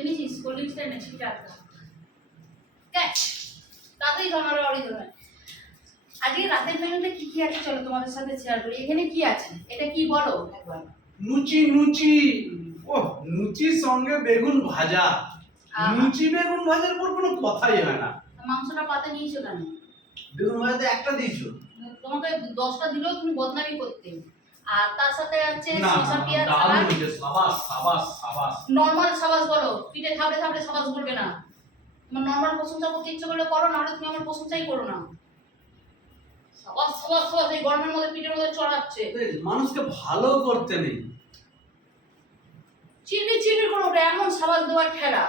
খেলেছিস cold ড্রিঙ্কসটা এনেছি টাকা catch তাতেই ধরনের অরি ধরনের। আজকে রাতের মেনুতে কি কি আছে চলো তোমাদের সাথে শেয়ার করি। এখানে কি আছে এটা কি বলো একবার। লুচি লুচি, ও লুচির সঙ্গে বেগুন ভাজা। আহা। লুচি বেগুন ভাজার পর কোনো কথাই হয় না। মাংসটা পাতে নিয়েছো কেন? বেগুন ভাজাতে একটা দিয়েছো? তোমাকে 10টা দিলেও তুমি বদনামি করতে। আর তার সাথে আছে না শসা পেঁয়াজ দারুণ সালাদ। হয়েছে, সাবাস সাবাস সাবাস। নরমাল সাবাস বলো, পিঠে থাবড়ে থাবড়ে সাবাস বলবে না। তোমার নরমাল প্রশংসা করতে ইচ্ছে করলে করো, না হলে তুমি আমার প্রশংসাই করো না। সাবাস সাবাস সাবাস এই গরমের মধ্যে পিঠের মধ্যে চড়াচ্ছে। মানুষকে ভালো করতে নেই। চিনি চিনি করে ওটা এমন সাবাস দেওয়ার ঠেলা।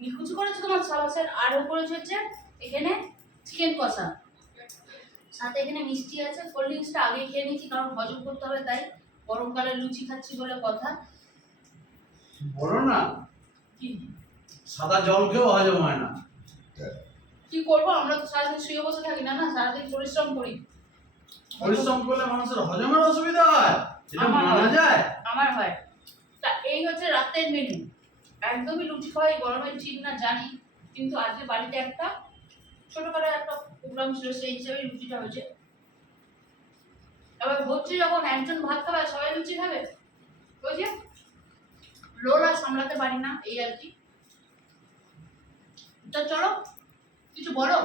নিকুচি করেছে তোমার সাবাসের, আরও করেছে হচ্ছে এখানে চিকেন কষা, সাথে এখানে মিষ্টি আছে। কোল্ড ড্রিঙ্কসটা আগে খেয়ে নিয়েছি কারণ হজম করতে হবে, তাই গরমকালে লুচি খাচ্ছি বলে কথা। বলো না কি সাদা জল খেয়েও হজম হয় না। কি করবো, আমরা তো সারাদিন শুয়ে বসে থাকি না, না সারাদিন পরিশ্রম করি। পরিশ্রম করলে মানুষের হজমের অসুবিধা হয়, এটা আমার মানা হয়। যায়? আমার হয়। তা এই হচ্ছে রাতের মেনু। একদমই লুচি খাওয়াই গরমের ঠিক না জানি, কিন্তু আজকে বাড়িতে একটা ছোটখাটো একটা প্রোগ্রাম ছিল, সেই হিসাবে লুচিটা হয়েছে। এবার হচ্ছে যখন একজন ভাত খাবে আর সবাই লুচি খাবে, ওই যে লোলা সামলাতে পারি না, এই আর কি। তো চলো কিছু বলো।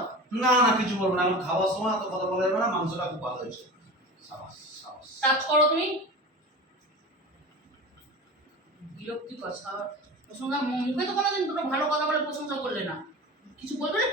না না কিছু বলবো না, এখন খাওয়ার সময় এত কথা বলা যাবে না। মাংসটা খুব ভালো হয়েছে, সাবাস সাবাস। কাজ করো তুমি। বিরক্তি কথা প্রশংসা মুখে তো কোনোদিন দুটো ভালো কথা বলে প্রশংসা করলে না, কিছু বলবে না।